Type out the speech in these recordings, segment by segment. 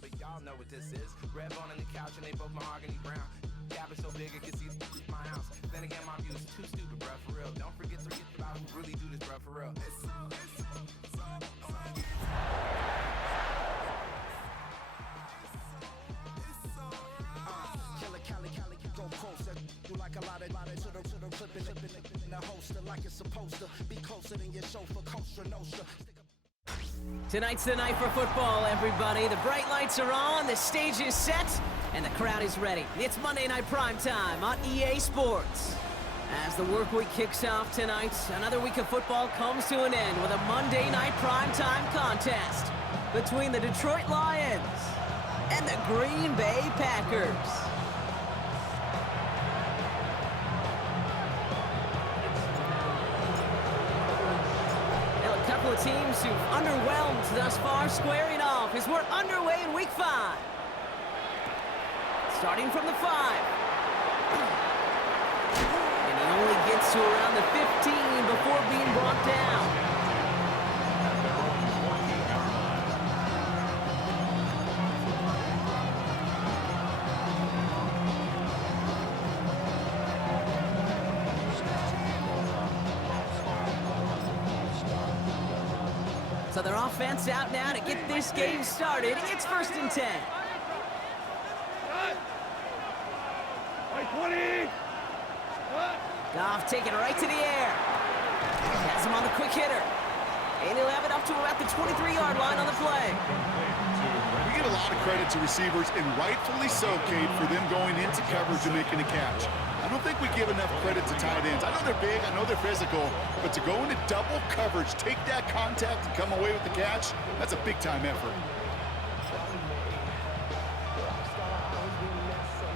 But y'all know what this is. Red bone on the couch and they both mahogany brown. Gap is so big it can see my house. Then again, my view is too stupid, bruh, for real. Don't forget about who really do this, bruh, for real. Killer Cali, go closer. Do like a lot of to the flipping in the holster like it's supposed to be closer than your chauffeur, Costa Nostra. Tonight's the night for football, everybody. The bright lights are on, the stage is set, and the crowd is ready. It's Monday Night Primetime on EA Sports. As the work week kicks off tonight, another week of football comes to an end with a Monday Night Primetime contest between the Detroit Lions and the Green Bay Packers. Couple of teams who've underwhelmed thus far squaring off as we're underway in week 5. Starting from the 5. And he only gets to around the 15 before being brought down. So their offense out now to get this game started. It's 1st and 10. 20. Goff taking it right to the air. Has him on the quick hitter. And he'll have it up to about the 23-yard line on the play. We give a lot of credit to receivers, and rightfully so, Kate, for them going into coverage and making a catch. I don't think we give enough credit to tight ends. I know they're big, I know they're physical, but to go into double coverage, take that contact and come away with the catch, that's a big-time effort.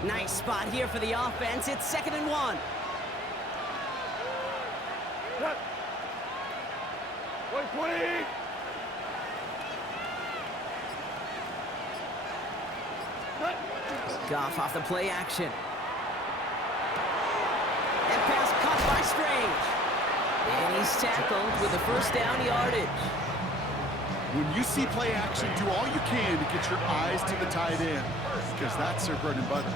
Nice spot here for the offense. It's 2nd and 1. What? 20. Goff off the play action. And pass caught by Strange. And he's tackled with the 1st down yardage. When you see play action, do all you can to get your eyes to the tight end, because that's their bread and butter.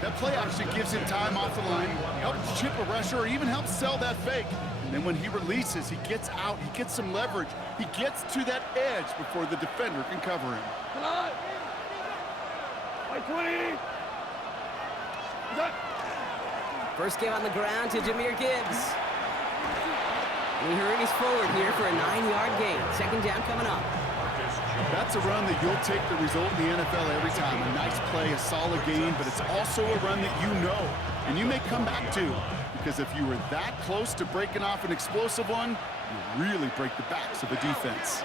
That play action gives him time off the line, helps chip a rusher, or even helps sell that fake. And then when he releases, he gets out, he gets some leverage. He gets to that edge before the defender can cover him. Come on. 20. First game on the ground to Jahmyr Gibbs. And he hurries forward here for a 9-yard gain. 2nd down coming up. That's a run that you'll take the result in the NFL every time. A nice play, a solid gain, but it's also a run that you know and you may come back to. Because if you were that close to breaking off an explosive one, you really break the backs of a defense.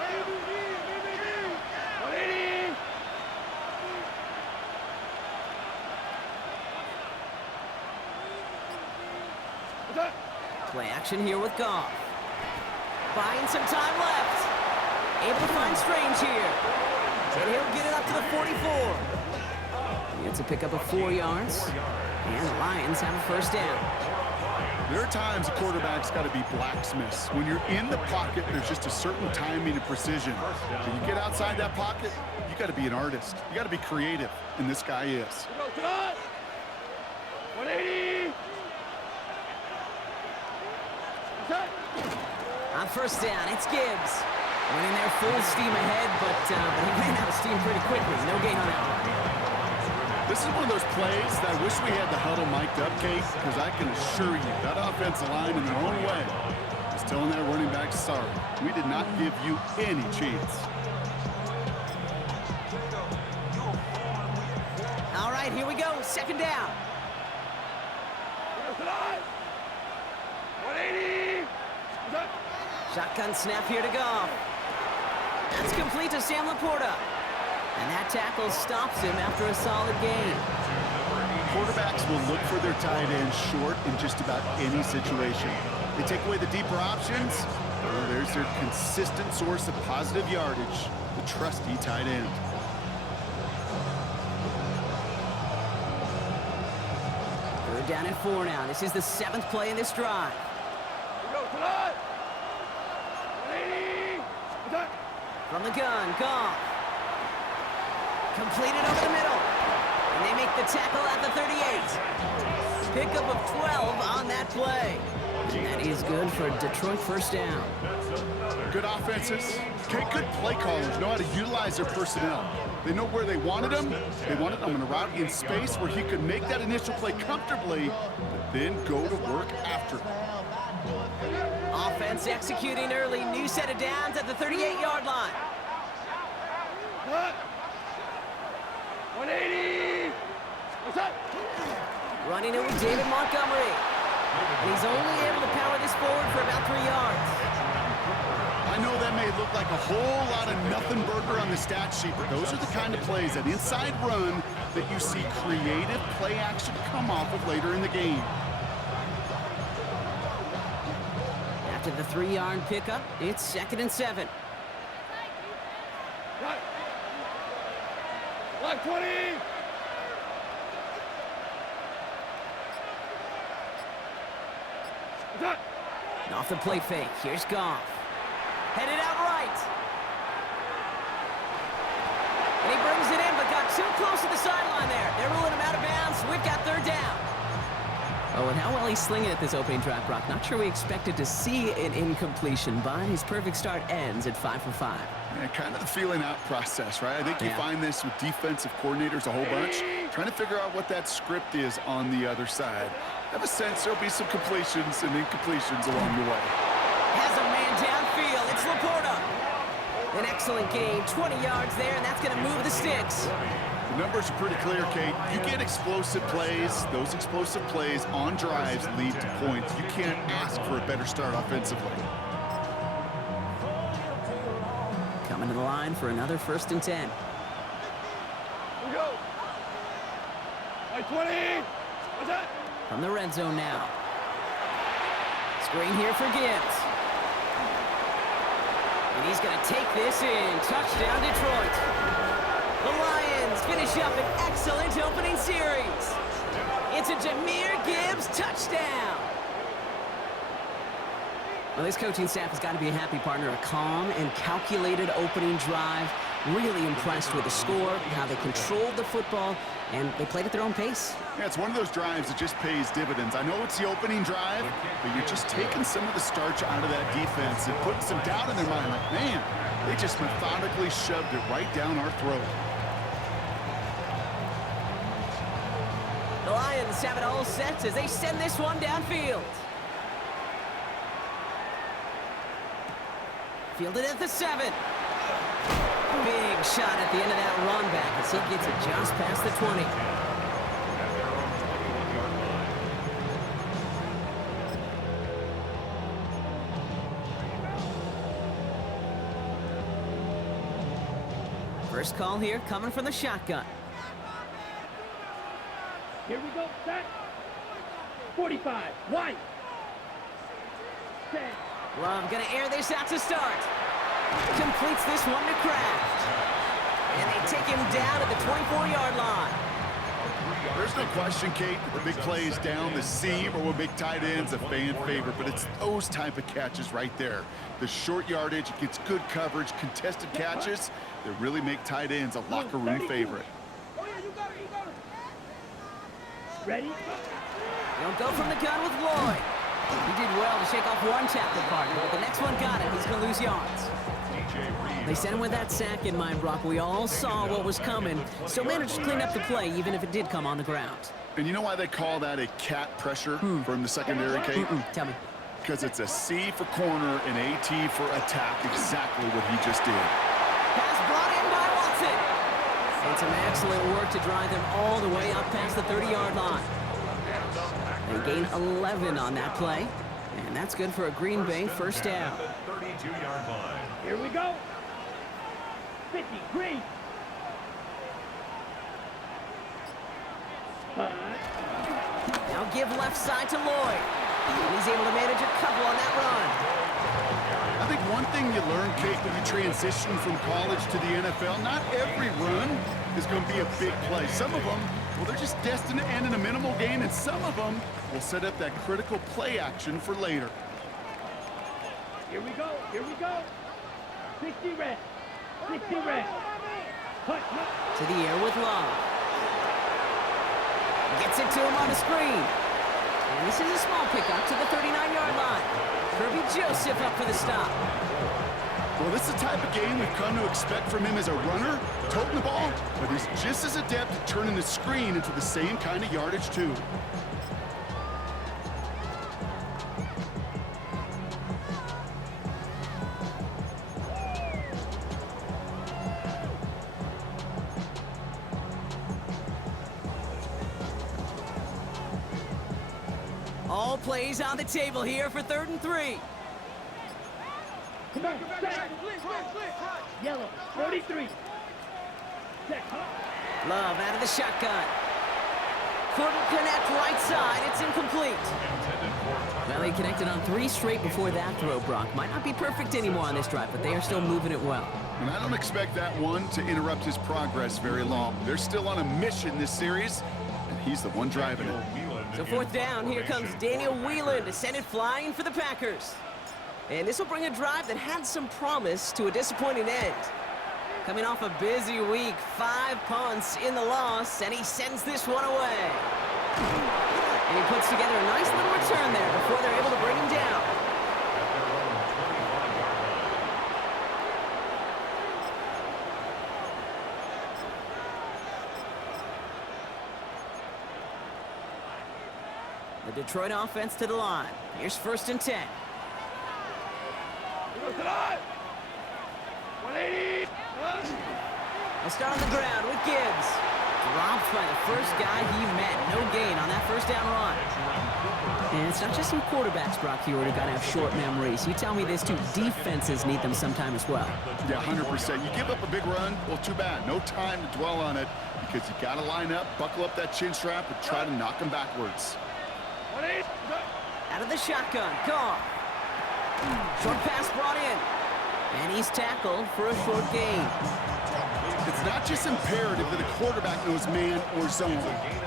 Play action here with Goff. Buying some time left. Able to find Strange here. And he'll get it up to the 44. He gets a pickup of 4 yards. And the Lions have a 1st down. There are times a quarterback's got to be blacksmiths. When you're in the pocket, there's just a certain timing and precision. When you get outside that pocket, you got to be an artist. You got to be creative, and this guy is. 180. On 1st down, it's Gibbs. Went in there full steam ahead, but he ran out of steam pretty quickly. No gain on that one. This is one of those plays that I wish we had the huddle mic'd up, Kate, because I can assure you that offensive line in their own way is telling that running back, sorry, we did not give you any chance. All right, here we go. 2nd down. 180. Shotgun snap here to Goff. That's complete to Sam Laporta. And that tackle stops him after a solid gain. Quarterbacks will look for their tight end short in just about any situation. They take away the deeper options. Well, there's their consistent source of positive yardage, the trusty tight end. They're down at 4 now. This is the 7th play in this drive. Go tonight. 180. Attack. From the gun, Goff. Completed over the middle. And they make the tackle at the 38. Pickup of 12 on that play. That is good for Detroit first down. Good offenses. Okay, good play callers know how to utilize their personnel. They know where they wanted him. They wanted him in a route in space where he could make that initial play comfortably, but then go to work after. Offense executing early. New set of downs at the 38-yard line. 180. What's up? Running it with David Montgomery. And he's only able to power this forward for about 3 yards. I know that may look like a whole lot of nothing burger on the stat sheet, but those are the kind of plays, that inside run, that you see creative play action come off of later in the game. After the 3-yard pickup, it's 2nd and 7. Right. 120. Attack. And off the play fake, here's Goff. Headed out right. And he brings it in, but got too close to the sideline there. They're ruling him out of bounds. We've got 3rd down. Oh, and how well he's slinging at this opening drive, Brock. Not sure we expected to see an incompletion, but his perfect start ends at 5 for 5. Yeah, kind of the feeling out process, right? I think you find this with defensive coordinators a whole bunch, trying to figure out what that script is on the other side. I have a sense there'll be some completions and incompletions along the way. Has a man downfield. It's Laporta. An excellent gain. 20 yards there, and that's going to move the sticks. The numbers are pretty clear, Kate. You get explosive plays. Those explosive plays on drives lead to points. You can't ask for a better start offensively. Coming to the line for another 1st and 10. Here we go. 20. Attack. From the red zone now. Screen here for Gibbs. And he's going to take this in. Touchdown, Detroit. The Lions finish up an excellent opening series. It's a Jahmyr Gibbs touchdown. Well, this coaching staff has got to be a happy partner. A calm and calculated opening drive. Really impressed with the score, how they controlled the football, and they played at their own pace. Yeah, it's one of those drives that just pays dividends. I know it's the opening drive, but you're just taking some of the starch out of that defense and putting some doubt in their mind. Like, man, they just methodically shoved it right down our throat. The Lions have it all set as they send this one downfield. Fielded at the 7. Big shot at the end of that run back as he gets it just past the 20. First call here coming from the shotgun. Here we go. Set. 45. White. 10. Love gonna air this out to start. Completes this one to Kraft. And they take him down at the 24-yard line. There's no question, Kate, that the big plays down the seam or with big tight ends a fan favorite, but it's those type of catches right there. The short yardage, it gets good coverage, contested catches that really make tight ends a locker room favorite. Oh, yeah, you got it, you got it. Ready? They'll go from the gun with Lloyd. He did well to shake off one tackle partner, but the next one got him. He's going to lose yards. They sent him with that sack in mind, Brock. We all saw what was coming, so managed to clean up the play, even if it did come on the ground. And you know why they call that a cat pressure from the secondary, Kate? Tell me. Because it's a C for corner and AT for attack, exactly what he just did. Pass brought in by Watson. And some excellent work to drive them all the way up past the 30-yard line. They gain 11 on that play, and that's good for a Green Bay first down. Here we go. 50. Green. 5. Now give left side to Lloyd. And he's able to manage a couple on that run. I think one thing you learn, Kate, when you transition from college to the NFL, not every run is going to be a big play. Some of them Well, they're just destined to end in a minimal gain, and some of them will set up that critical play action for later. Here we go. 60 red. 60 red. Cut. To the air with Love. Gets it to him on the screen. And this is a small pickup to the 39-yard line. Kirby Joseph up for the stop. Well, this is the type of game we've come to expect from him as a runner, toting the ball, but he's just as adept at turning the screen into the same kind of yardage, too. All plays on the table here for 3rd and 3. Come on, set. Yellow, 43. Set. Love out of the shotgun. Couldn't connect right side. It's incomplete. Well, he connected on 3 straight before that throw, Brock. Might not be perfect anymore on this drive, but they are still moving it well. And I don't expect that one to interrupt his progress very long. They're still on a mission this series, and he's the one driving it. So 4th down, here comes Daniel Whelan to send it flying for the Packers. And this will bring a drive that had some promise to a disappointing end. Coming off a busy week, 5 punts in the loss, and he sends this one away. And he puts together a nice little return there before they're able to bring him down. The Detroit offense to the line. Here's 1st and 10. They'll start on the ground with Gibbs. Dropped by the first guy he met. No gain on that 1st down run. And it's not just some quarterbacks, Brock, here who got to have short memories. You tell me this too. Defenses need them sometime as well. Yeah, 100%. You give up a big run, well, too bad. No time to dwell on it because you got to line up, buckle up that chin strap, and try to knock them backwards. Out of the shotgun, Goff. Short pass brought in. And he's tackled for a short gain. It's not just imperative that a quarterback knows man or zone.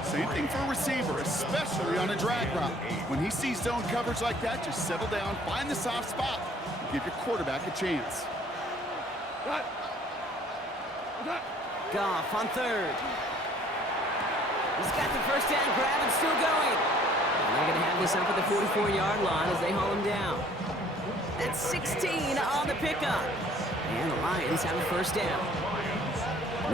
Same thing for a receiver, especially on a drag route. When he sees zone coverage like that, just settle down, find the soft spot, and give your quarterback a chance. Goff on 3rd. He's got the 1st down grab and still going. And they're going to have this up at the 44-yard line as they haul him down. That's 16 on the pickup. And the Lions have a 1st down.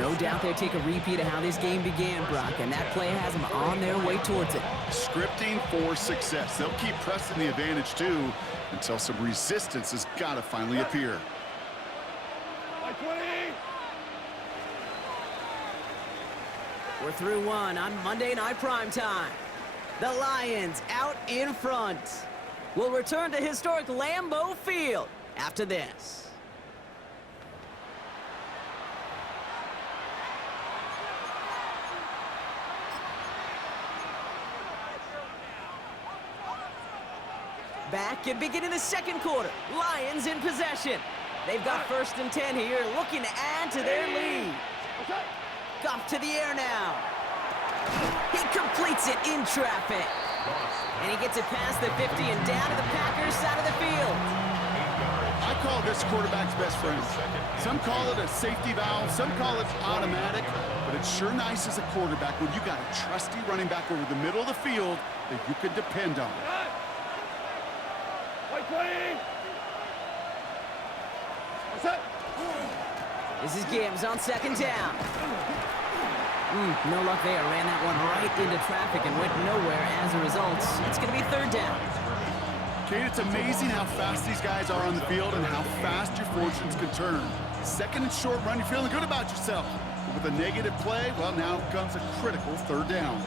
No doubt they'll take a repeat of how this game began, Brock, and that play has them on their way towards it. Scripting for success. They'll keep pressing the advantage, too, until some resistance has got to finally appear. We're through 1 on Monday Night Primetime. The Lions out in front. We'll return to historic Lambeau Field after this. Back and beginning the 2nd quarter. Lions in possession. They've got 1st and 10 here, looking to add to their lead. Goff to the air now. He completes it in traffic. And he gets it past the 50 and down to the Packers side of the field. I call this quarterback's best friend. Some call it a safety valve, some call it automatic, but it's sure nice as a quarterback when you got a trusty running back over the middle of the field that you can depend on. This is Gibbs on 2nd down. No luck there. Ran that one right into traffic and went nowhere as a result. It's going to be 3rd down. Kate, it's amazing how fast these guys are on the field and how fast your fortunes can turn. 2nd and short run, you're feeling good about yourself. But with a negative play, well, now comes a critical 3rd down.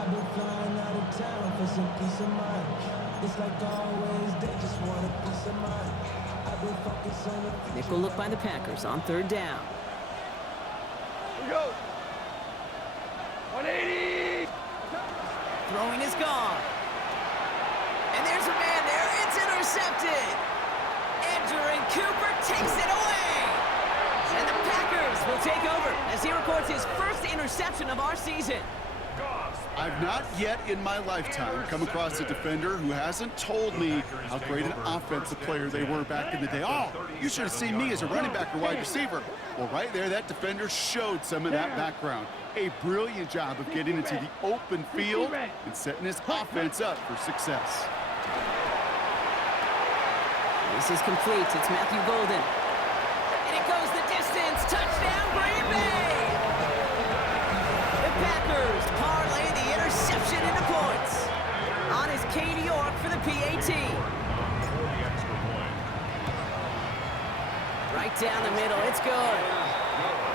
I've been flying out of town for some peace of mind. It's like always, they just want a piece of mind. I've been focused on the Nickel look by the Packers on 3rd down. Here we go. 180. Throwing is gone. And there's a man there. It's intercepted. takes it away. And the Packers will take over as he records his first interception of our season. I've not yet in my lifetime come across a defender who hasn't told me how great an offensive player they were back in the day. Oh, you should have seen me as a running back or wide receiver. Well, right there, that defender showed some of that background. A brilliant job of getting into the open field and setting his offense up for success. This is complete. It's Matthew Golden. And it goes the distance. Touchdown, Green Bay! The Packers parlay the interception into points. On is Katie York for the PAT. Right down the middle. It's good.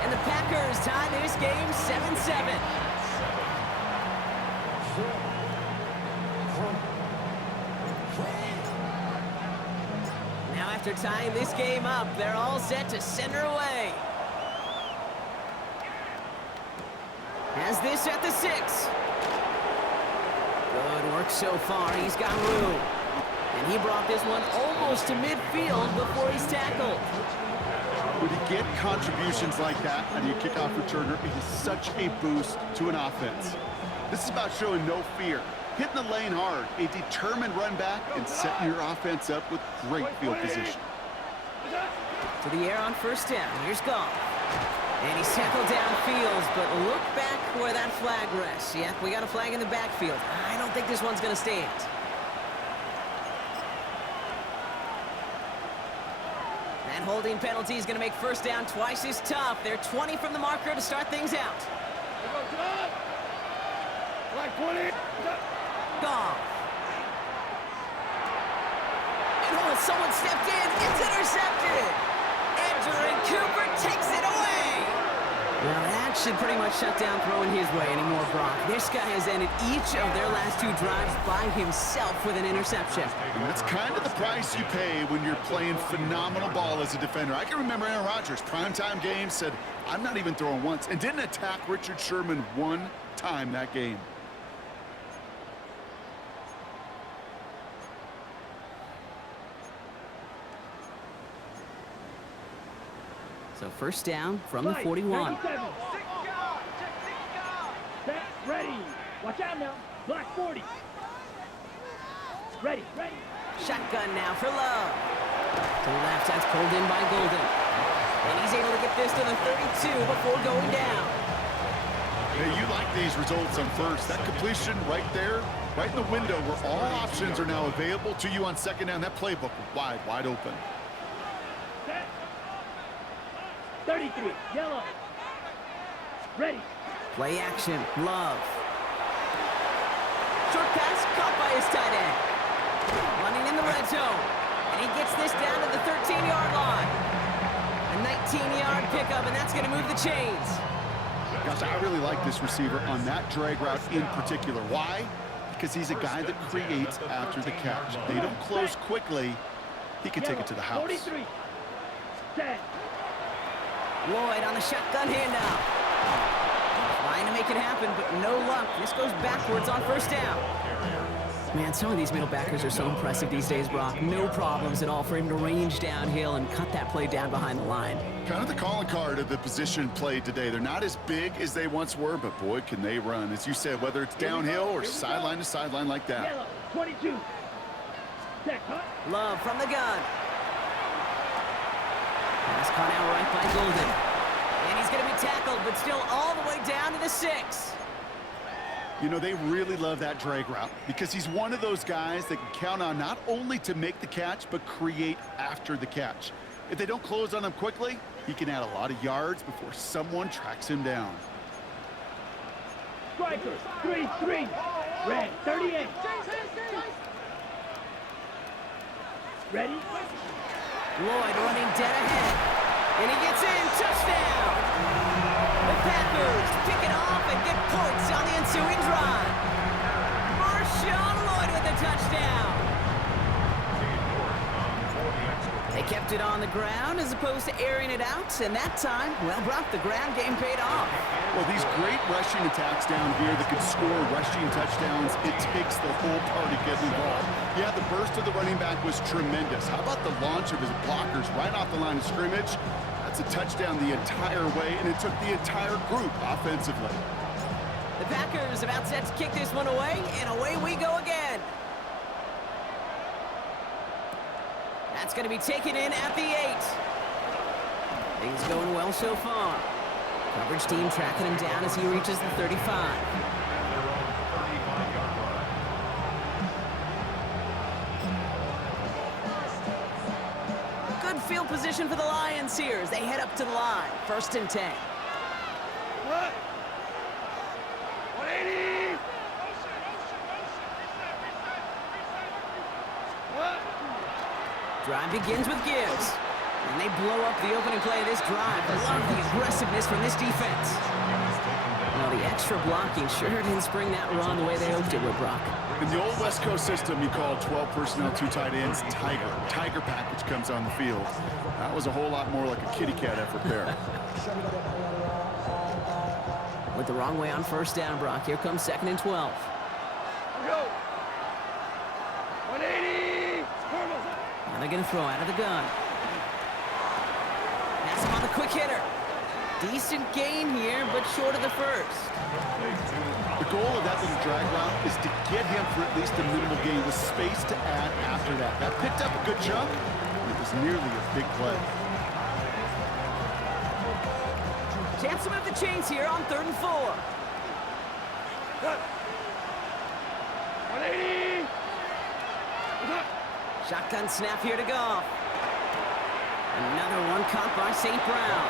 And the Packers tie this game 7-7. Now after tying this game up, they're all set to send her away. Has this at the 6. Good work so far. He's got room. And he brought this one almost to midfield before he's tackled. When you get contributions like that on your kickoff returner, it is such a boost to an offense. This is about showing no fear, hitting the lane hard, a determined run back, and setting your offense up with great field position. To the air on first down. Here's Goff. And he's tackled downfield, but look back where that flag rests. Yep, we got a flag in the backfield. I don't think this one's going to stand. That holding penalty is going to make first down twice as tough. They're 20 from the marker to start things out. Goff. And oh, someone stepped in. It's intercepted. And Cooper takes it away. Well, that should pretty much shut down throwing his way anymore, Brock. This guy has ended each of their last 2 drives by himself with an interception. And that's kind of the price you pay when you're playing phenomenal ball as a defender. I can remember Aaron Rodgers, primetime game, said, I'm not even throwing once, and didn't attack Richard Sherman one time that game. So first down from the 41. Set, ready. Watch out now. Black 40. Ready. Shotgun now for Love. To the left, that's pulled in by Golden. And he's able to get this to the 32 before going down. Hey, you like these results on first. That completion right there, right in the window where all options are now available to you on second down. That playbook wide open. 33, yellow. Ready. Play action, Love. Short pass caught by his tight end. Running in the red zone. And he gets this down to the 13-yard line. A 19-yard pickup, and that's going to move the chains. Gosh, I really like this receiver on that drag route in particular. Why? Because he's a guy that creates after the catch. They don't close quickly. He can take it to the house. 43, 10. Lloyd on the shotgun handout. Trying to make it happen, but no luck. This goes backwards on first down. Man, some of these middle backers are so impressive these days, Brock. No problems at all for him to range downhill and cut that play down behind the line. Kind of the calling card of the position played today. They're not as big as they once were, but boy, can they run. As you said, whether it's downhill or sideline to sideline like that. Yellow, 22. Set, cut. Love from the gun. Pass caught out right by Golden. And he's going to be tackled, but still all the way down to the 6. You know, they really love that drag route because he's one of those guys that can count on not only to make the catch, but create after the catch. If they don't close on him quickly, he can add a lot of yards before someone tracks him down. Strikers, 3-3. Red, 38. Ready? Lloyd running dead ahead. And he gets in. Touchdown! The Packers pick it off and get points on the ensuing drive. Marshawn Lloyd with the touchdown. They kept it on the ground as opposed to airing it out, and that time, well, Brock, the ground game paid off. Well, these great rushing attacks down here that could score rushing touchdowns, it takes the whole party getting involved. Yeah, the burst of the running back was tremendous. How about the launch of his blockers right off the line of scrimmage? That's a touchdown the entire way, and it took the entire group offensively. The Packers about set to kick this one away, and away we go again. That's going to be taken in at the 8. Things going well so far. Coverage team tracking him down as he reaches the 35. Good field position for the Lions here as they head up to the line. 1st and 10. What? 180! What? Drive begins with Gibbs. And they blow up the opening play of this drive. I love the aggressiveness from this defense. Well, the extra blocking sure didn't spring that run the way they hoped it would, Brock. In the old West Coast system, you call 12 personnel, 2 tight ends, Tiger. Tiger package comes on the field. That was a whole lot more like a kitty cat effort there. Went the wrong way on 1st down, Brock. Here comes 2nd and 12. Go! 180! Now they're going to throw out of the gun. Pass him on the quick hitter. Decent gain here, but short of the 1st. The goal of that little drag route is to get him for at least a minimal gain with space to add after that. That picked up a good chunk. It was nearly a big play. Chance to move the chains here on 3rd and 4. Cut! 180! Shotgun snap here to Goff. Another one caught by St. Brown.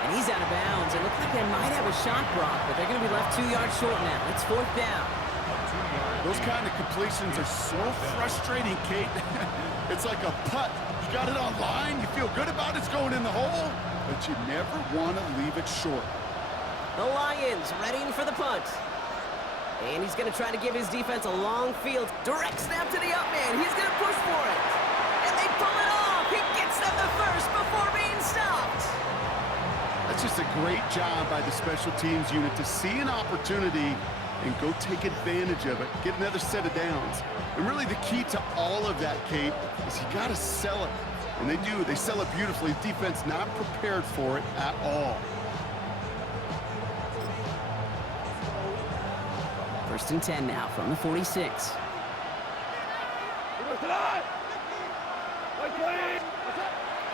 And he's out of bounds. It looked like they might have a shot, Brock, but they're going to be left 2 yards short now. It's 4th down. Those kind of completions are so frustrating, Kate. It's like a putt. You got it on line, you feel good about it's going in the hole, but you never want to leave it short. The Lions readying for the punt. And he's going to try to give his defense a long field. Direct snap to the up man. He's going to push for it. And they pull it off. He gets them the first before being stopped. That's just a great job by the special teams unit to see an opportunity and go take advantage of it, get another set of downs. And really the key to all of that, Kate, is you got to sell it. And they do. They sell it beautifully. Defense not prepared for it at all. 1st and 10 now from the 46.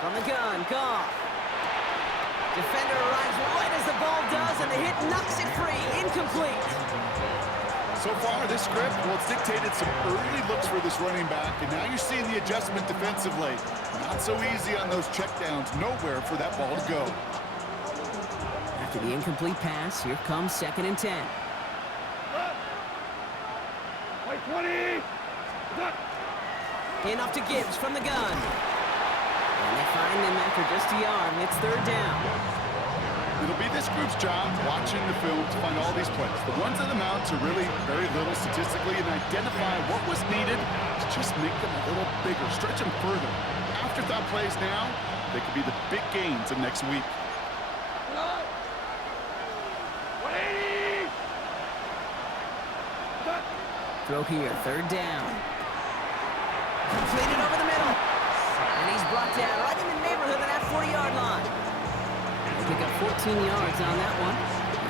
From the gun, Goff. Defender arrives right as the ball does, and the hit knocks it free. Incomplete. So far, this script, well, it's dictated some early looks for this running back, and now you're seeing the adjustment defensively. Not so easy on those checkdowns. Nowhere for that ball to go. After the incomplete pass, here comes 2nd and 10. White 20! In off to Gibbs from the gun. And they find them after just a yard, and it's 3rd down. It'll be this group's job watching the film to find all these plays. The ones that amount to really very little statistically and identify what was needed to just make them a little bigger, stretch them further. Afterthought plays now, they could be the big gains of next week. 180! Throw here, 3rd down. Completed over the middle. And he's brought down right in the neighborhood of that 40-yard line. They pick up 14 yards on that one.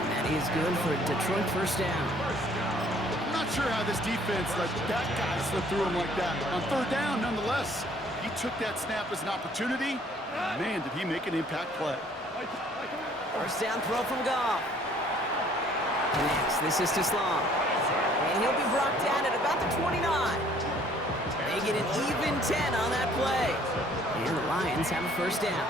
And that is good for a Detroit 1st down. I'm not sure how this defense let that guy slip through him like that. On 3rd down, nonetheless, he took that snap as an opportunity. Man, did he make an impact play. 1st down throw from Goff. Next, this is to Sloan. And he'll be brought down at about the 29. They get an even 10 on that play. And the Lions have a 1st down.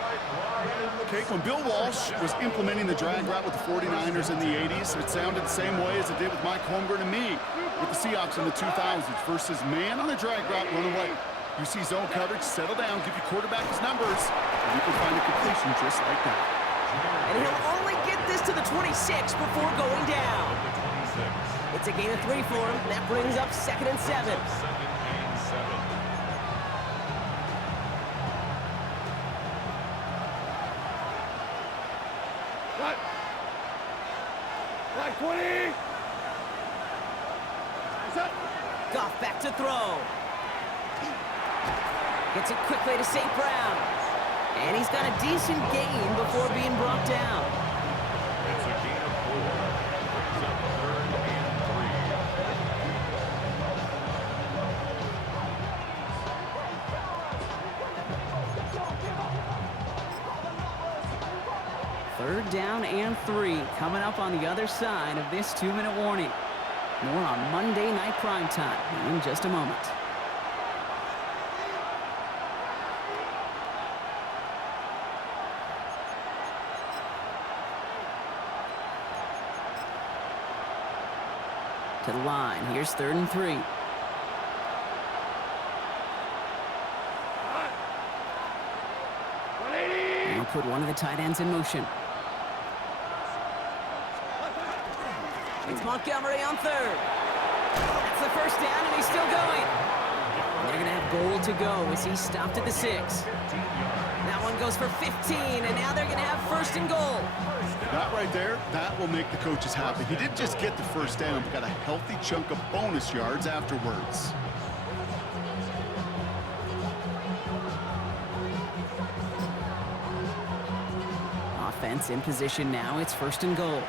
Okay, when Bill Walsh was implementing the drag route with the 49ers in the 80s, it sounded the same way as it did with Mike Holmgren and me with the Seahawks in the 2000s versus man on the drag route, run away. You see zone coverage, settle down, give your quarterback his numbers, and you can find a completion just like that. And he'll only get this to the 26 before going down. It's a gain of 3 for him. That brings up 2nd and 7. Like 20. Goff back to throw. Gets it quickly to St. Brown. And he's got a decent gain before being brought down. It's a gain of 4. Brings up 3rd and 3. 3rd down and 3 coming up on the other side of this 2-minute warning. More on Monday Night Primetime in just a moment. To the line. Here's 3rd and 3. And we'll put one of the tight ends in motion. It's Montgomery on 3rd. That's the 1st down, and he's still going. And they're going to have goal to go as he's stopped at the 6. That one goes for 15, and now they're going to have 1st and goal. That right there, that will make the coaches happy. He didn't just get the 1st down, but got a healthy chunk of bonus yards afterwards. Offense in position now. It's 1st and goal.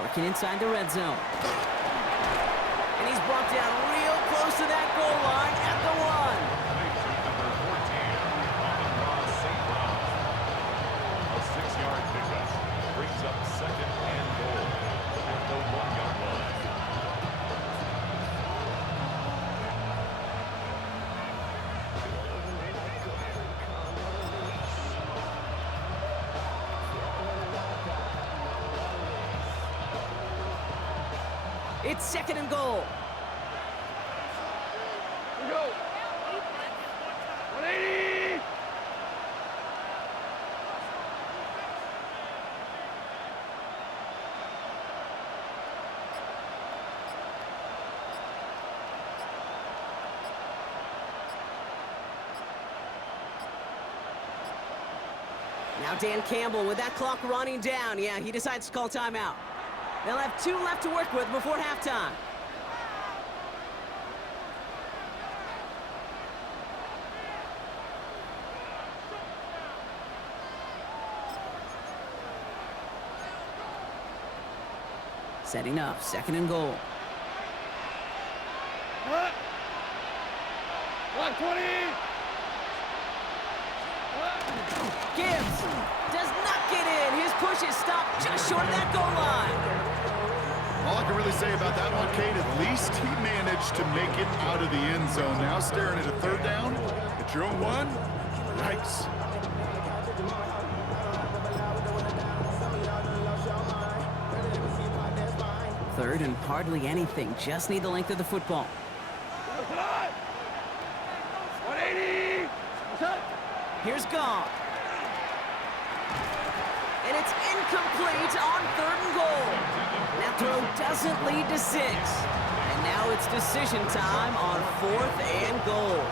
Working inside the red zone. And he's brought down real close to that goal line at the 1. Number 14, St. Brown. A 6-yard pickup. Brings up 2nd and goal at the 1-yard line. It's 2nd and goal. Here we go. 180. Now Dan Campbell with that clock running down. Yeah, he decides to call timeout. They'll have 2 left to work with before halftime. Setting up, 2nd and goal. 120. Gibbs does not get in. His push is stopped just short of that goal line. All I can really say about that one, Kate, at least he managed to make it out of the end zone. Now staring at a 3rd down at your own 1. Yikes. Third and hardly anything. Just need the length of the football. 180. Here's Goff. And it's incomplete on 3rd and goal. That throw doesn't lead to 6. And now it's decision time on 4th and goal.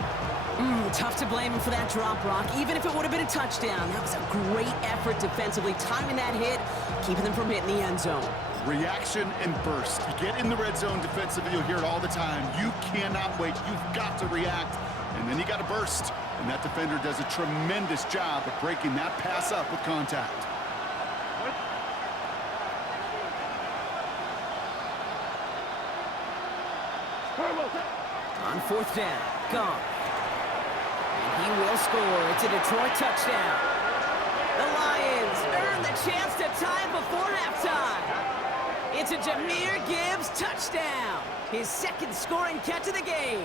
Tough to blame him for that drop, Brock. Even if it would have been a touchdown, that was a great effort defensively, timing that hit, keeping them from hitting the end zone. Reaction and burst. You get in the red zone defensively, you'll hear it all the time. You cannot wait. You've got to react. And then you got to burst. And that defender does a tremendous job of breaking that pass up with contact. On 4th down, Goff. And he will score. It's a Detroit touchdown. The Lions earn the chance to tie before halftime. It's a Jahmyr Gibbs touchdown. His 2nd scoring catch of the game.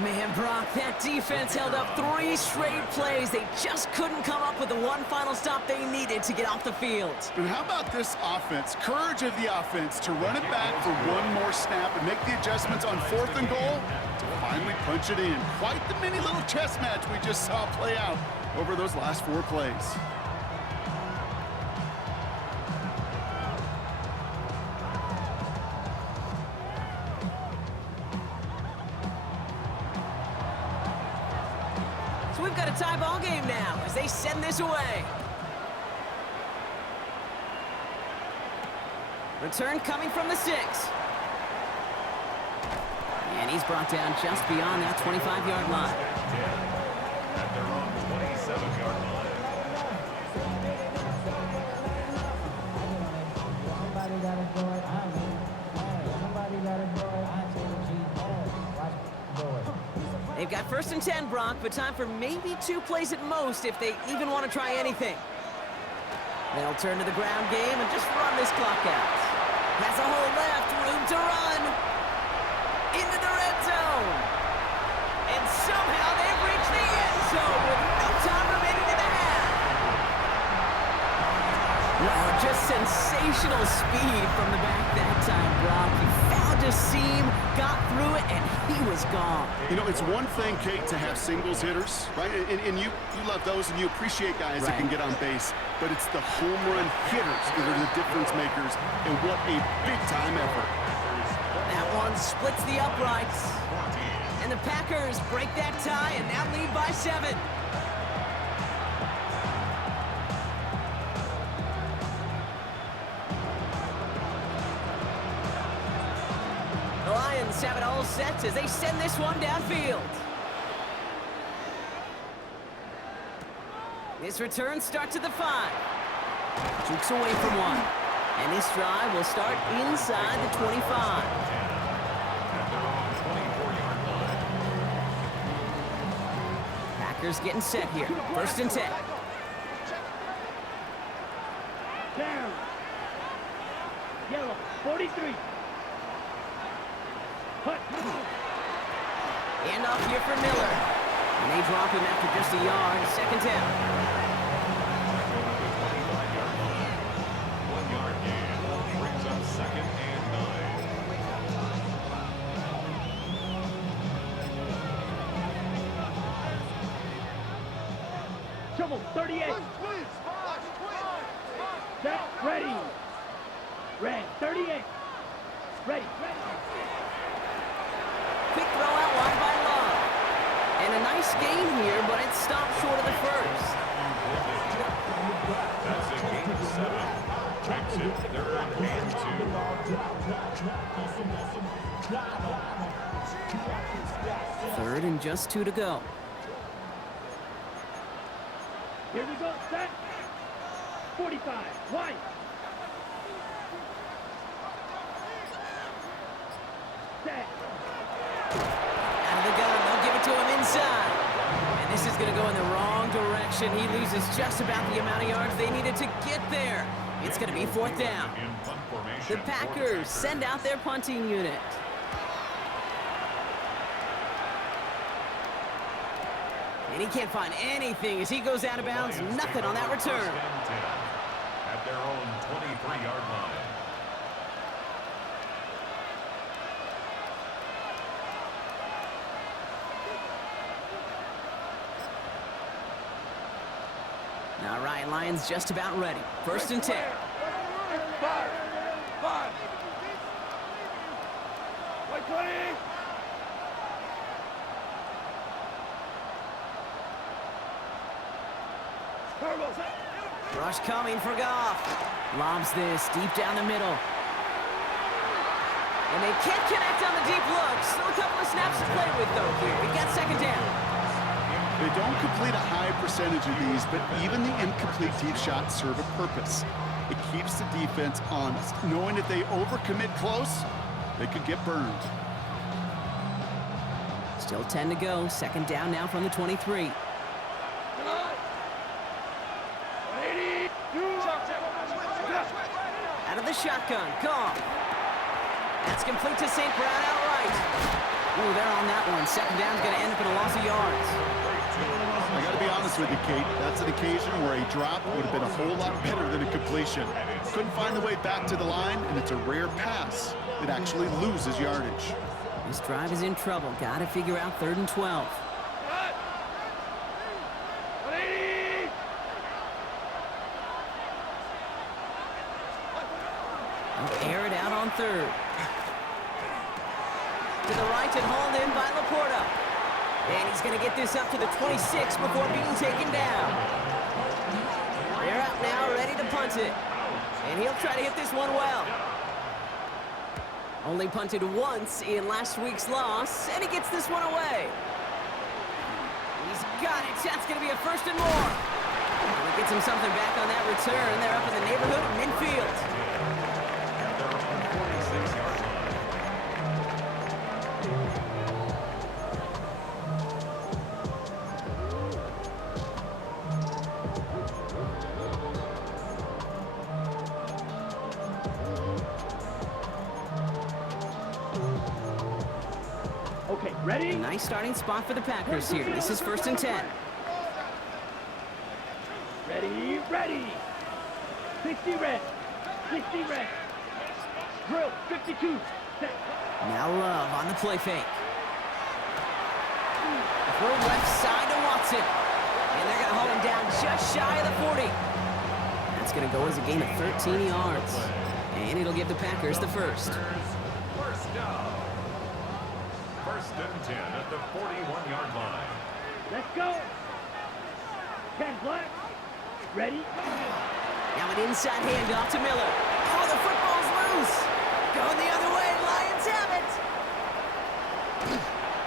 Man, Brock, that defense held up 3 straight plays. They just couldn't come up with the one final stop they needed to get off the field. And how about this offense? Courage of the offense to run it back for one more snap and make the adjustments on 4th and goal to finally punch it in. Quite the mini little chess match we just saw play out over those last 4 plays. got a tie ball game now as they send this away. Return coming from the 6. And he's brought down just beyond that 25-yard line. At their own 27-yard line. Somebody gotta do it, I mean. Somebody gotta do it, I watch do it. They've got 1st and 10, Brock, but time for maybe 2 plays at most if they even want to try anything. They'll turn to the ground game and just run this clock out. Has a hole left, room to run. Into the red zone. And somehow they've reached the end zone with no time remaining in the half. Wow, just sensational speed from the back that time, Brock. He found a seam, got through it, and he was gone. You know, it's one thing, Kate, to have singles hitters, right? And you love those and you appreciate guys that can get on base. But it's the home run hitters that are the difference makers, and what a big-time effort. That one splits the uprights. And the Packers break that tie and now lead by 7. The Lions have it all set as they send this one downfield. This return starts at the 5. Jukes away from one. And this drive will start inside the 25. At their own 24-yard line. Packers getting set here. 1st and 10. Down. Yellow, 43. Hut. And off here for Miller. And they drop him after just a yard. 2nd down. 1-yard gain. Brings up 2nd and 9. Trouble, 38. Set, ready. Red, 38. Ready. Quick throw out wide by Love. And a nice gain here, but it stopped short of the 1st. That's a gain of 7. Makes it 3rd and 2. 3rd and just 2 to go. Here we go, set. 45, wide. Set. Out of the gun, they'll give it to him inside. And this is going to go in the wrong direction. He loses just about the amount of yards they needed to get there. It's going to be 4th down. In punt formation The for Packers send out their punting unit. And he can't find anything as he goes out of bounds. Lions Nothing take on that over 1st return. and 10 at their own 23-yard line. All right, Lions just about ready. 1st and 10. 5. White 20. Turbo, set. Rush coming for Goff. Lobs this deep down the middle. And they can't connect on the deep look. Still a couple of snaps to play with, though, here. We got 2nd down. They don't complete a high percentage of these, but even the incomplete deep shots serve a purpose. It keeps the defense honest, knowing if they overcommit close, they could get burned. Still 10 to go. 2nd down now from the 23. Out of the shotgun. Goff. That's complete to St. Brown outright. Ooh, they're on that one. 2nd down's going to end up in a loss of yards. I got to be honest with you, Kate. That's an occasion where a drop would have been a whole lot better than a completion. Couldn't find the way back to the line, and it's a rare pass that actually loses yardage. This drive is in trouble. Got to figure out 3rd and 12. They'll air it out on 3rd. To the right and hauled in by Laporta. And he's going to get this up to the 26 before being taken down. They're out now, ready to punt it. And he'll try to hit this one well. Only punted once in last week's loss, and he gets this one away. He's got it. That's going to be a first and more. And he gets him something back on that return. They're up in the neighborhood of midfield. And they're on the 46-yard line. Okay, ready? A nice starting spot for the Packers here. This is 1st and 10. Ready, ready. 60 red. 60 red. Drill, 52. Set. Now Love on the play fake. Throw left side to Watson. And they're going to hold him down just shy of the 40. That's going to go as a gain of 13 yards. And it'll give the Packers the first. First down. 1st and 10 at the 41-yard line. Let's go. 10 black. Ready? Now an inside handoff to Miller. Oh, the football's loose. Going the other way. Lions have it.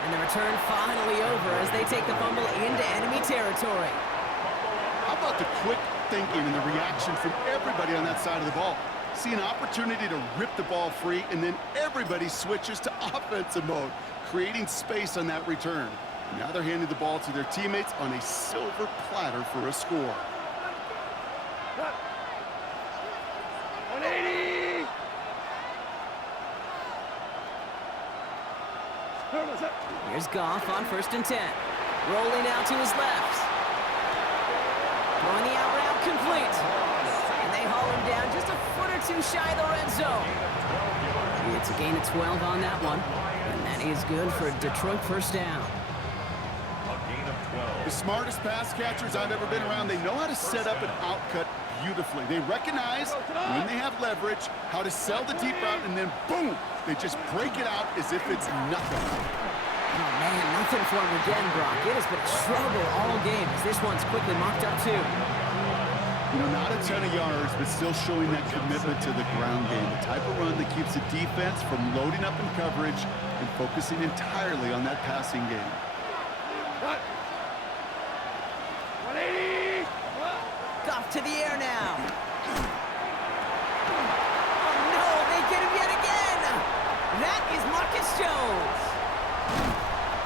And the return finally over as they take the fumble into enemy territory. How about the quick thinking and the reaction from everybody on that side of the ball? See an opportunity to rip the ball free, and then everybody switches to offensive mode, creating space on that return. Now they're handing the ball to their teammates on a silver platter for a score. 180. Here's Goff on 1st and 10. Rolling out to his left. Throwing the out route complete. And they haul him down just a foot or two shy of the red zone. It's a gain of 12 on that one. And that is good for a Detroit first down. A gain of 12. The smartest pass catchers I've ever been around, they know how to set up an outcut beautifully. They recognize when they have leverage, how to sell the deep route, and then boom, they just break it out as if it's nothing. Oh, man, nothing for him again, Brock. It has been trouble all game as this one's quickly mocked up, too. You know, not a ton of yards, but still showing that commitment to the ground game. The type of run that keeps the defense from loading up in coverage and focusing entirely on that passing game. 180. Goff to the air now. Oh, no, they get him yet again. That is Marcus Jones.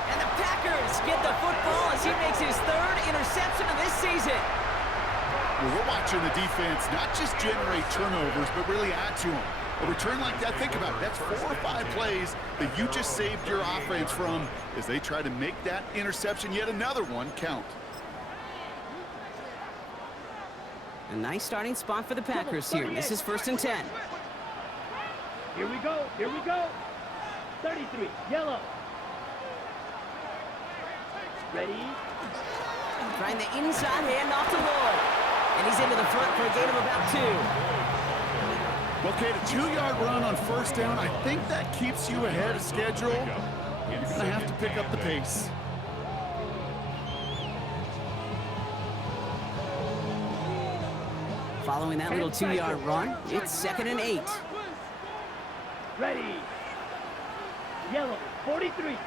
And the Packers get the football as he makes his 3rd interception of this season. Well, we're watching the defense not just generate turnovers, but really add to them. A return like that, think about it, that's 4 or 5 plays that you just saved your offense from as they try to make that interception, yet another one, count. A nice starting spot for the Packers here. This is 1st and 10. Here we go. Here we go. 33. Yellow. Ready? Trying the inside handoff to Lloyd. And he's into the front for a gain of about 2. Okay, the 2-yard run on 1st down, I think that keeps you ahead of schedule. You're going to have to pick up the pace. Following that little 2-yard run, it's 2nd and 8. Ready. Yellow. 43.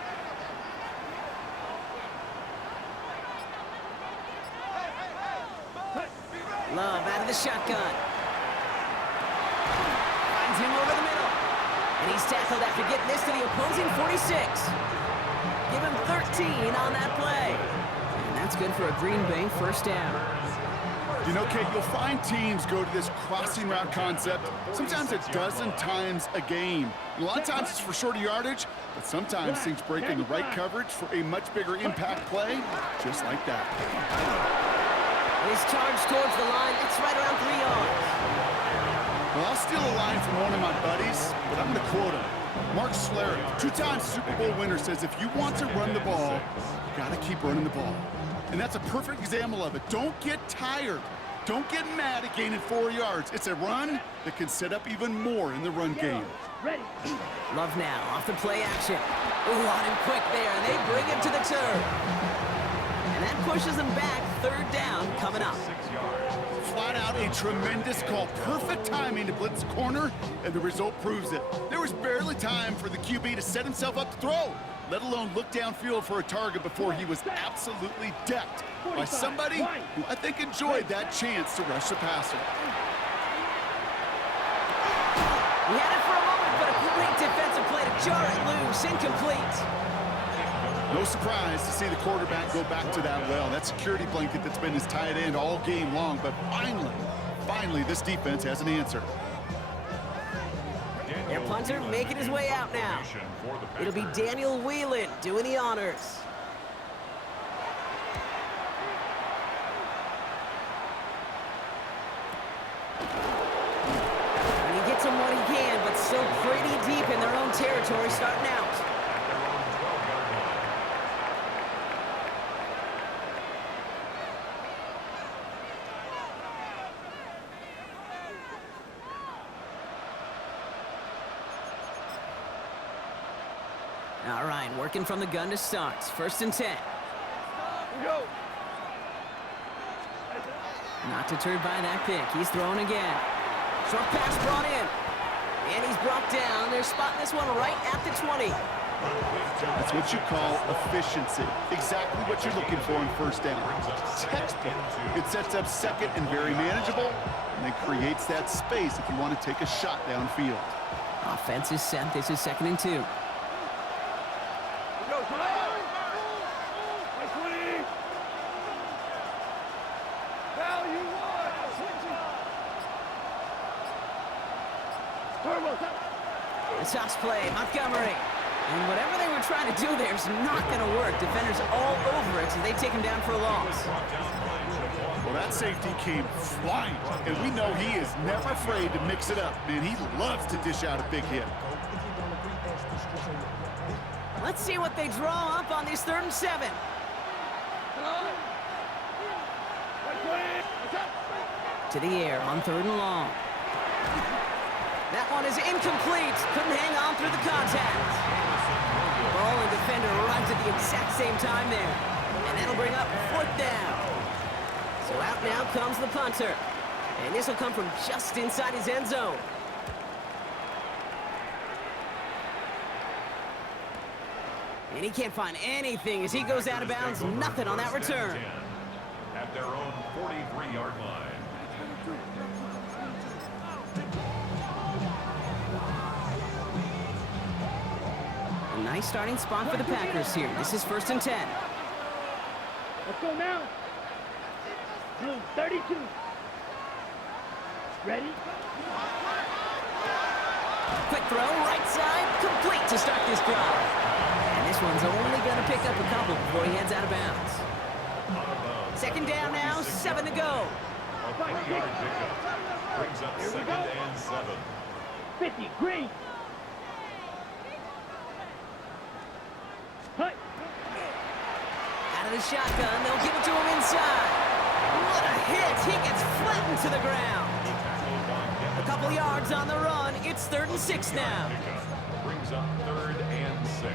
Love out of the shotgun. Finds him over the middle. And he's tackled after getting this to the opposing 46. Give him 13 on that play. And that's good for a Green Bay first down. You know, Kate, you'll find teams go to this crossing route concept sometimes a dozen times a game. A lot of times it's for shorter yardage, but sometimes things break in the right coverage for a much bigger impact play, just like that. His charge towards the line, it's right around 3 yards. Well, I'll steal a line from one of my buddies, but I'm going to quote him. Mark Schlereth, 2-time Super Bowl winner, says if you want to run the ball, you got to keep running the ball. And that's a perfect example of it. Don't get tired. Don't get mad at gaining 4 yards. It's a run that can set up even more in the run game. Ready. Love now, off the play action. Ooh, on him quick there, and they bring him to the turf. And that pushes them back, 3rd down coming up. 6 yards. Flat out a tremendous call. Perfect timing to blitz the corner, and the result proves it. There was barely time for the QB to set himself up to throw, let alone look downfield for a target before he was absolutely decked by somebody who I think enjoyed that chance to rush the passer. He had it for a moment, but a great defensive play to jar it loose, incomplete. No surprise to see the quarterback go back to that well. That security blanket that's been his tight end all game long, but finally, this defense has an answer. Their punter making his way out now. It'll be Daniel Whelan doing the honors. And he gets him what he can, but still pretty deep in their own territory starting out. All right, working from the gun to start. 1st and 10. Go. Not deterred by that pick. He's throwing again. Short pass brought in. And he's brought down. They're spotting this one right at the 20. That's what you call efficiency. Exactly what you're looking for in 1st down. Textbook. It sets up 2nd and very manageable, and it creates that space if you want to take a shot downfield. Offense is set. This is 2nd and 2. The toss play, Montgomery. And whatever they were trying to do there is not going to work. Defenders all over it, so they take him down for a loss. Well, that safety came flying, and we know he is never afraid to mix it up. Man, he loves to dish out a big hit. Let's see what they draw up on this 3rd and 7. To the air on 3rd and long. That one is incomplete. Couldn't hang on through the contact. Ball and defender arrived at the exact same time there. And that'll bring up 4th down. So out now comes the punter. And this will come from just inside his end zone. And he can't find anything as he goes out of bounds. Nothing on that return. At their own 43-yard line. A nice starting spot for the Packers here. This is 1st and 10. Let's go now. Blue 32. Ready? Quick throw, right side, complete to start this drive. And this one's only going to pick up a couple before he heads out of bounds. 2nd down now, 7 to go. A 3-yard pickup brings up 2nd and 7. 50, green. Hut. Out of the shotgun, they'll give it to him inside. What a hit! He gets flattened to the ground. A couple yards on the run. It's 3rd and 6 now. Brings up 3rd and 6.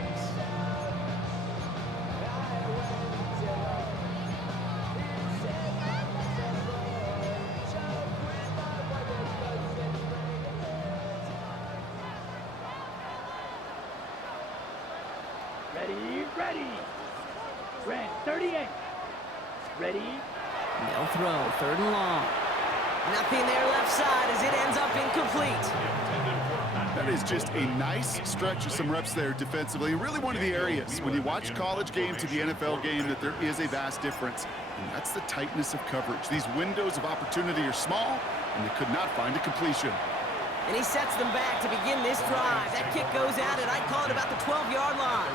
Ready. Red 38. Ready? They'll throw 3rd and long. Nothing there left side as it ends up incomplete. That is just a nice stretch of some reps there defensively. Really one of the areas when you watch college game to the NFL game that there is a vast difference. And that's the tightness of coverage. These windows of opportunity are small, and they could not find a completion. And he sets them back to begin this drive. That kick goes out, and I'd call it about the 12-yard line.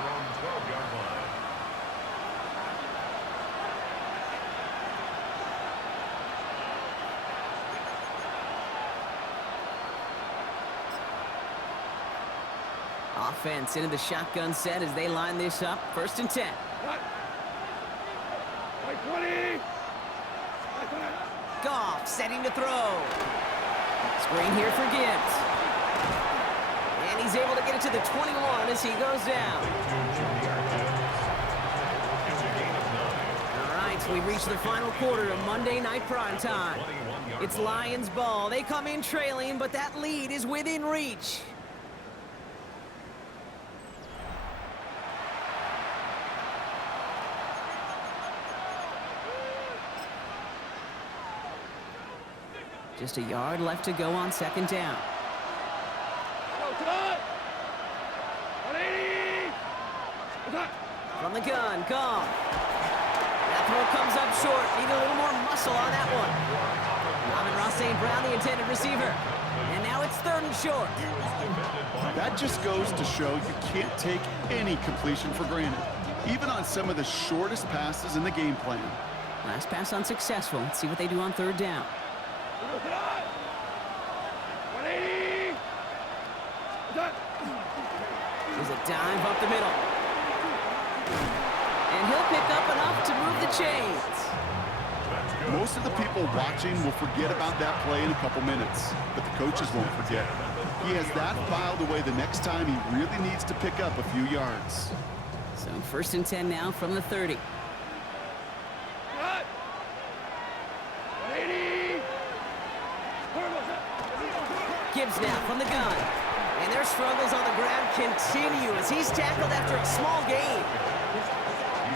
Offense into the shotgun set as they line this up. 1st and 10. Goff setting to throw. Screen here for Gibbs. And he's able to get it to the 21 as he goes down. All right, so we reach the final quarter of Monday Night Primetime. It's Lions ball. They come in trailing, but that lead is within reach. Just a yard left to go on second down. From the gun, Goff. That throw comes up short. Need a little more muscle on that one. Amon-Ra St. Brown, the intended receiver. And now it's 3rd and short. That just goes to show you can't take any completion for granted, even on some of the shortest passes in the game plan. Last pass unsuccessful. Let's see what they do on 3rd down. There's a dive up the middle. And he'll pick up enough to move the chains. Most of the people watching will forget about that play in a couple minutes, but the coaches won't forget. He has that filed away the next time he really needs to pick up a few yards. So 1st and 10 now from the 30. Gibbs now from the gun. And their struggles on the ground continue as he's tackled after a small gain.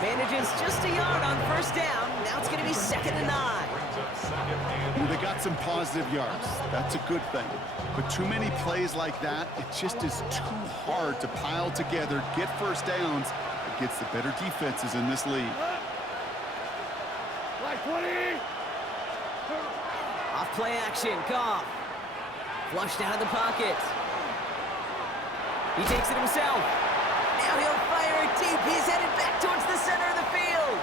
Manages just a yard on 1st down. Now it's going to be 2nd and 9. Well, they got some positive yards. That's a good thing. But too many plays like that, it just is too hard to pile together, get 1st downs against the better defenses in this league. Off play action, Goff. Flushed out of the pocket. He takes it himself. Now he'll fire it deep. He's headed back towards the center of the field.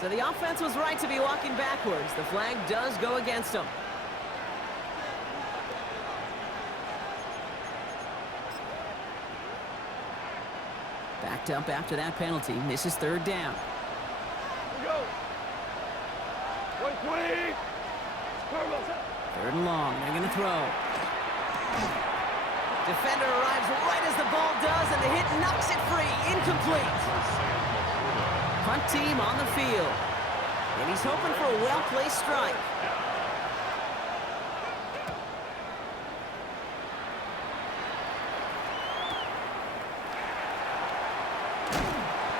So the offense was right to be walking backwards. The flag does go against them. Backed up after that penalty. This is 3rd down. 3rd and long. They're going to throw. Defender arrives right as the ball does, and the hit knocks it free. Incomplete. Punt team on the field. And he's hoping for a well-placed strike.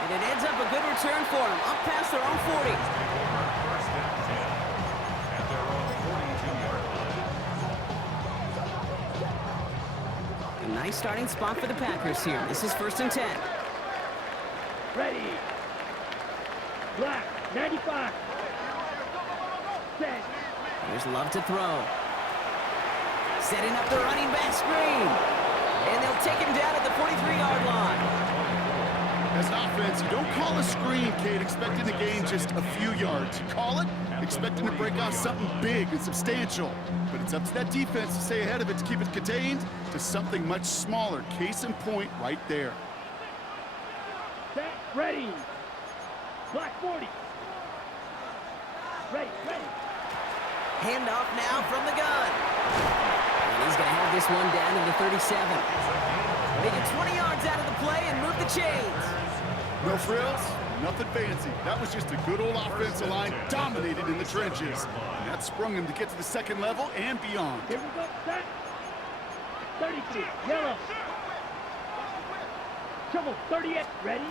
And it ends up a good return for him. Up past their own 40. A nice starting spot for the Packers here. This is 1st and 10. Ready. Black, 95. Set. Here's Love to throw. Setting up the running back screen. And they'll take him down at the 43-yard line. As an offense, you don't call a screen, Kate, expecting to gain just a few yards. You call it expecting to break off something big and substantial. But it's up to that defense to stay ahead of it, to keep it contained to something much smaller. Case in point right there. Set. Ready. Black 40. Ready. Handoff now from the gun. And he's going to have this one down to the 37. They get 20 yards out of the play and move the chains. No frills, nothing fancy. That was just a good old offensive line dominated in the trenches. And that sprung him to get to the 2nd level and beyond. Here we go. Set. 33. Yellow. Trouble. 38. Ready.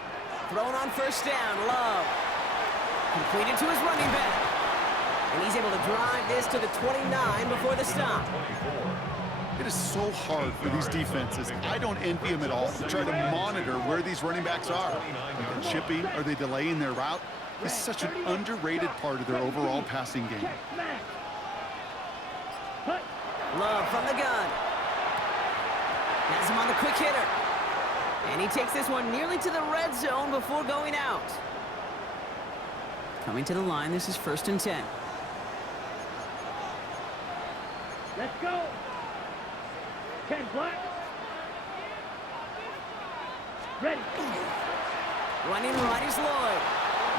Thrown on 1st down, Love. Completed to his running back. And he's able to drive this to the 29 before the stop. It is so hard for these defenses. I don't envy them at all to try to monitor where these running backs are. Are they chipping? Are they delaying their route? It's such an underrated part of their overall passing game. Love from the gun. Has him on the quick hitter. And he takes this one nearly to the red zone before going out. Coming to the line, this is 1st and 10. Let's go. 10 Black. Ready. Running right is Lloyd.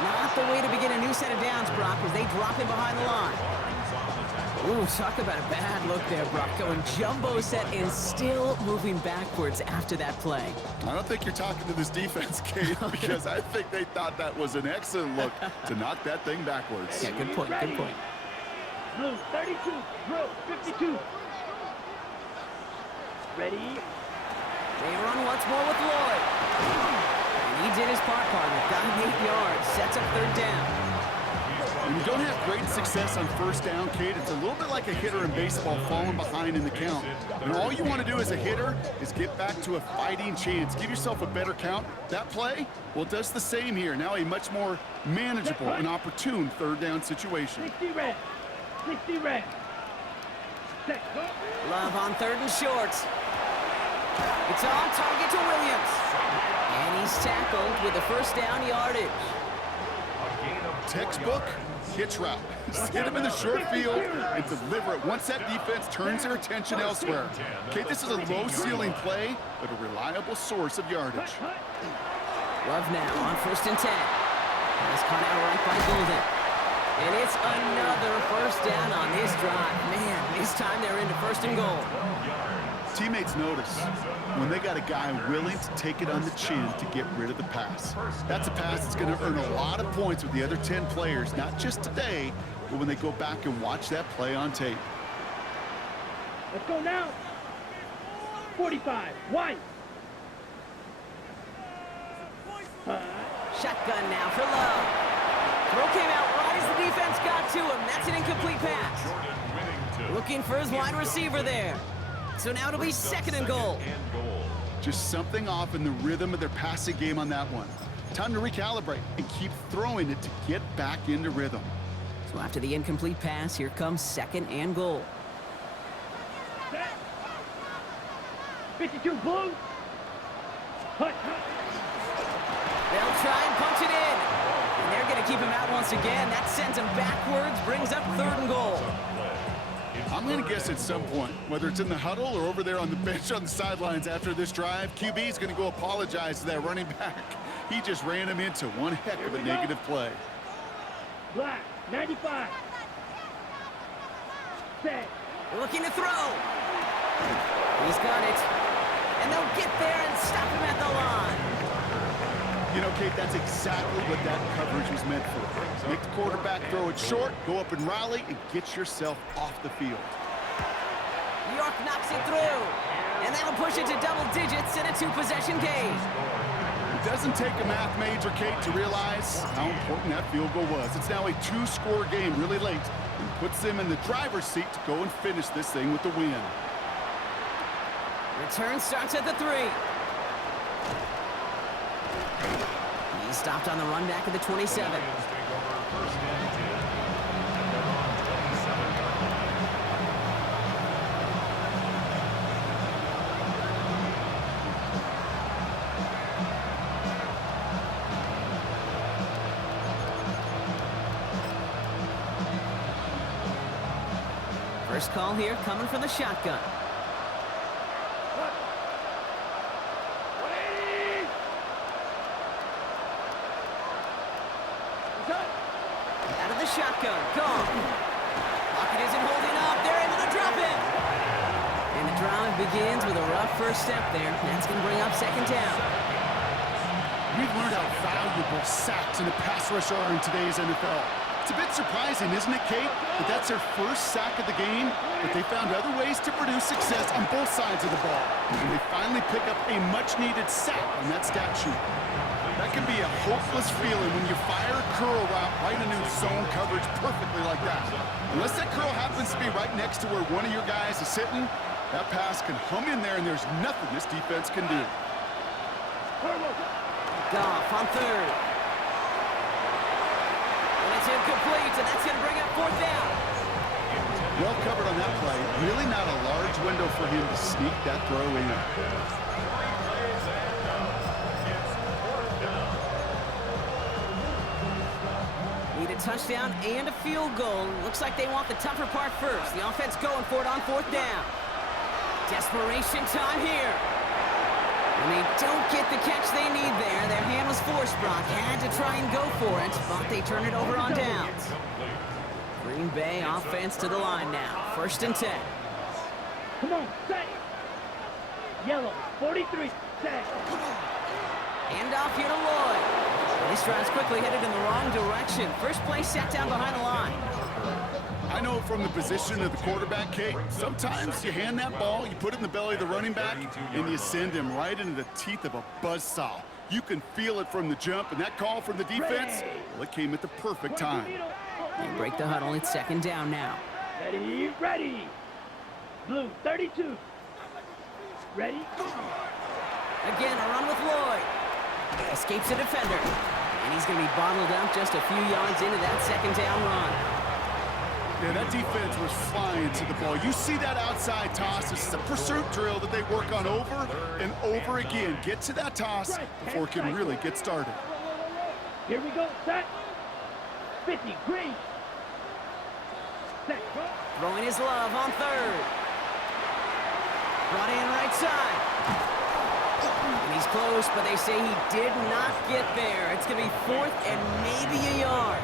Not the way to begin a new set of downs, Brock, as they drop him behind the line. Ooh, talk about a bad look there, Brock. Going jumbo set and still moving backwards after that play. I don't think you're talking to this defense, Kate, because I think they thought that was an excellent look to knock that thing backwards. Yeah, good point, good point. Blue 32, blue 52. Ready? They run once more with Lloyd. And he did his part, partner. Got him 8 yards. Sets up third down. When you don't have great success on first down, Kate, it's a little bit like a hitter in baseball falling behind in the count. And all you want to do as a hitter is get back to a fighting chance. Give yourself a better count. That play, well, it does the same here. Now a much more manageable and opportune third down situation. 60 red. 60 red. Set. Love on third and short. It's on target to Williams. And he's tackled with the first down yardage. Textbook hitch route. Just hit him in the short field and deliver it once that defense turns their attention elsewhere. Okay, this is a low ceiling play, but a reliable source of yardage. Love now on first and 10. Pass caught out right by Golden. And it's another first down on this drive. Man, this time they're into first and goal. Teammates notice when they got a guy willing to take it on the chin to get rid of the pass. That's a pass that's going to earn a lot of points with the other 10 players, not just today, but when they go back and watch that play on tape. Let's go now. 45. One. Shotgun now for Love. Throw came out right as the defense got to him. That's an incomplete pass. Looking for his wide receiver there. So now it'll be second and goal. Just something off in the rhythm of their passing game on that one. Time to recalibrate and keep throwing it to get back into rhythm. So after the incomplete pass, here comes second and goal. Set. 52 blue. Hut. They'll try and punch it in. And they're going to keep him out once again. That sends him backwards, brings up third and goal. I'm going to guess at some point, whether it's in the huddle or over there on the bench on the sidelines after this drive, QB is going to go apologize to that running back. He just ran him into one heck of a negative play. Black 95. Set. Looking to throw. He's got it. And they'll get there and stop him at the line. You know, Kate, that's exactly what that coverage was meant for. Make the quarterback throw it short, go up and rally, and get yourself off the field. York knocks it through. And that'll push it to double digits in a two-possession game. It doesn't take a math major, Kate, to realize how important that field goal was. It's now a two-score game really late and puts them in the driver's seat to go and finish this thing with the win. Return starts at the 3. He's stopped on the run back at the 27. First call here coming from the shotgun. Out of the shotgun, gone. Lockett isn't holding up. They're able to drop it. And the drive begins with a rough first step there. That's going to bring up second down. We've learned how valuable sacks in a pass rush are in today's NFL. It's a bit surprising, isn't it, Kate, that that's their first sack of the game, but they found other ways to produce success on both sides of the ball. And they finally pick up a much-needed sack on that stat sheet. That can be a hopeless feeling when you fire a curl route right into zone coverage perfectly like that. Unless that curl happens to be right next to where one of your guys is sitting, that pass can hum in there and there's nothing this defense can do. Goff on third. And it's incomplete, and that's going to bring up fourth down. Well covered on that play. Really not a large window for him to sneak that throw in. Need a touchdown and a field goal. Looks like they want the tougher part first. The offense going for it on fourth down. Desperation time here. And they don't get the catch they need there. Their hand was forced, Brock. Had to try and go for it, but they turn it over on downs. Green Bay offense to the line now. 1st and 10. Come on, set. Yellow, 43, set. Hand off here to Lloyd. And this drive's quickly headed in the wrong direction. First play set down behind the line. I know from the position of the quarterback, Kate, sometimes you hand that ball, you put it in the belly of the running back, and you send him right into the teeth of a buzzsaw. You can feel it from the jump, and that call from the defense, well, it came at the perfect time. They break the huddle. It's 2nd down now. Ready, ready. Blue, 32. Ready? Again, a run with Lloyd. Escapes a defender. And he's going to be bottled up just a few yards into that 2nd down run. Yeah, that defense was flying to the ball. You see that outside toss. This is a pursuit drill that they work on over and over again. Get to that toss before it can really get started. Here we go, set. 50, green. Set, go. Throwing his love on 3rd. Brought in right side. And he's close, but they say he did not get there. It's going to be 4th and maybe a yard.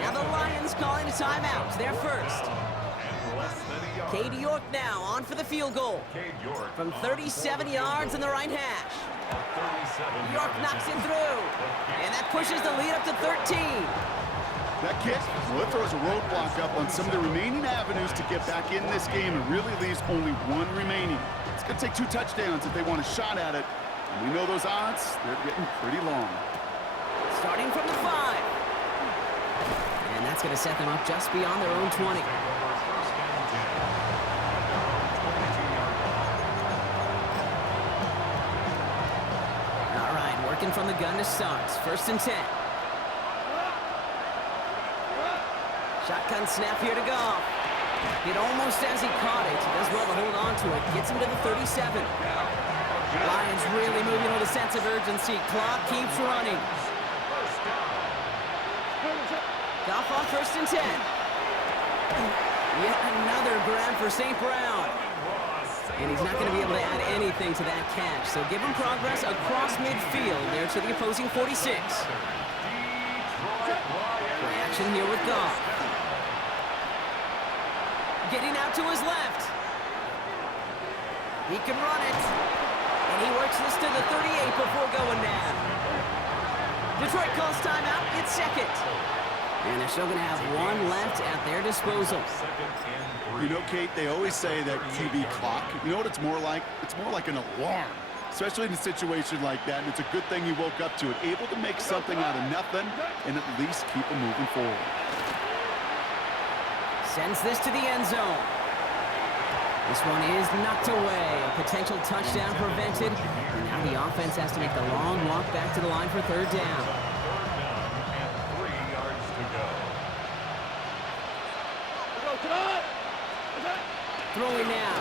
Now the Lions calling a timeout. They're first. Cade York now on for the field goal. From 37 yards in the right hash. York knocks it through. And that pushes the lead up to 13. That kick, well, it throws a roadblock up on some of the remaining avenues to get back in this game and really leaves only one remaining. It's going to take 2 touchdowns if they want a shot at it. And we know those odds, they're getting pretty long. Starting from the 5. And that's going to set them up just beyond their own 20. All right, working from the gun to start. 1st and 10. Shotgun snap here to Goff. It almost as he caught it. He does well to hold on to it. Gets him to the 37. Lions really moving with a sense of urgency. Clock keeps running. Goff on 1st and 10. Yet another grab for St. Brown. And he's not going to be able to add anything to that catch. So give him progress across midfield there to the opposing 46. Play action here with Goff. Getting out to his left. He can run it. And he works this to the 38 before going down. Detroit calls timeout. It's 2nd. And they're still going to have 1 left at their disposal. You know, Kate, they always say that QB clock, you know what it's more like? It's more like an alarm, especially in a situation like that. And it's a good thing you woke up to it, able to make something out of nothing and at least keep them moving forward. Sends this to the end zone. This one is knocked away. A potential touchdown prevented. And now the offense has to make the long walk back to the line for 3rd down. Throwing now.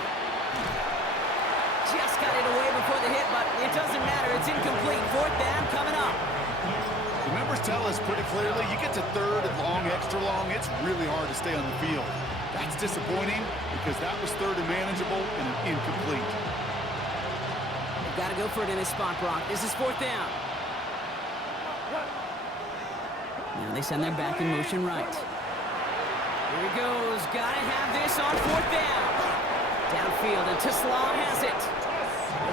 Just got it away before the hit, but it doesn't matter. It's incomplete. 4th down coming up. The numbers tell us pretty clearly, you get to 3rd and long, extra long, it's really hard to stay on the field. That's disappointing because that was 3rd and manageable and an incomplete. They've got to go for it in this spot, Brock. This is 4th down. Now they send their back in motion right. Here he goes. Got to have this on 4th down. Downfield, and Tesla has it.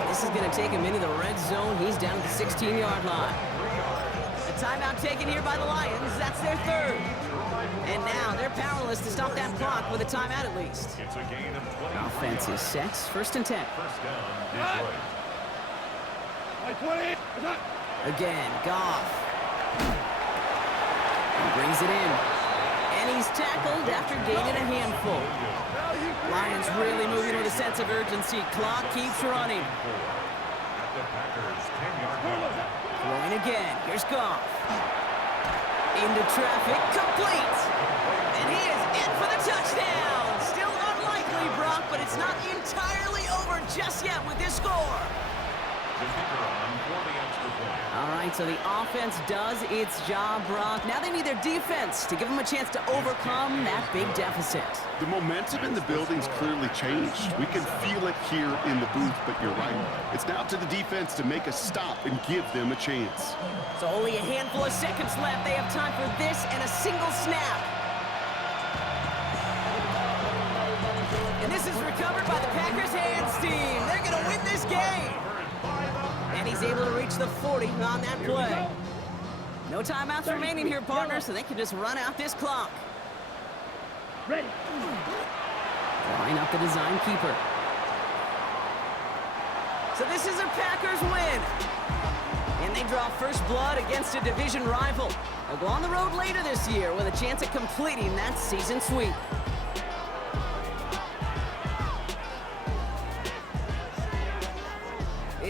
This is going to take him into the red zone. He's down at the 16-yard line. A timeout taken here by the Lions. That's their 3rd. And now they're powerless to stop that clock with a timeout at least. It's a gain of 20. Offense is set. 1st and 10. 1st down, Detroit. Again, Goff. He brings it in. And he's tackled after gaining a handful. Lions really moving with a sense of urgency. Clock keeps running. Throwing again. Here's Goff. Into traffic. Complete. And he is in for the touchdown. Still unlikely, Brock, but it's not entirely over just yet with this score. All right, so the offense does its job, Brock. Now they need their defense to give them a chance to overcome that big deficit. The momentum in the building's clearly changed. We can feel it here in the booth, but you're right. It's now to the defense to make a stop and give them a chance. So only a handful of seconds left. They have time for this and a single snap. And this is recovered by the Packers hands team. They're going to win this game. And he's able to reach the 40 on that play. No timeouts remaining here, partner, so they can just run out this clock. Ready. Line up the design keeper. So this is a Packers win. And they draw first blood against a division rival. They'll go on the road later this year with a chance at completing that season sweep.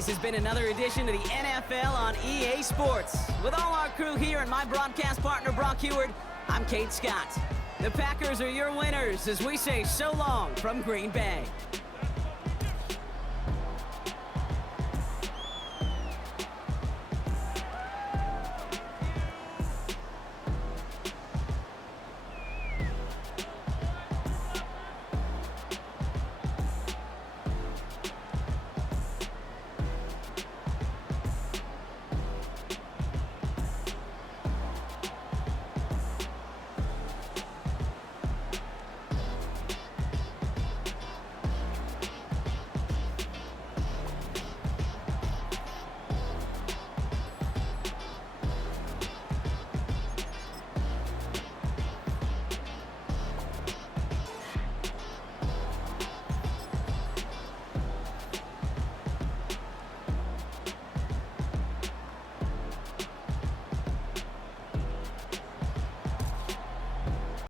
This has been another edition of the NFL on EA Sports. With all our crew here and my broadcast partner, Brock Heward, I'm Kate Scott. The Packers are your winners as we say so long from Green Bay.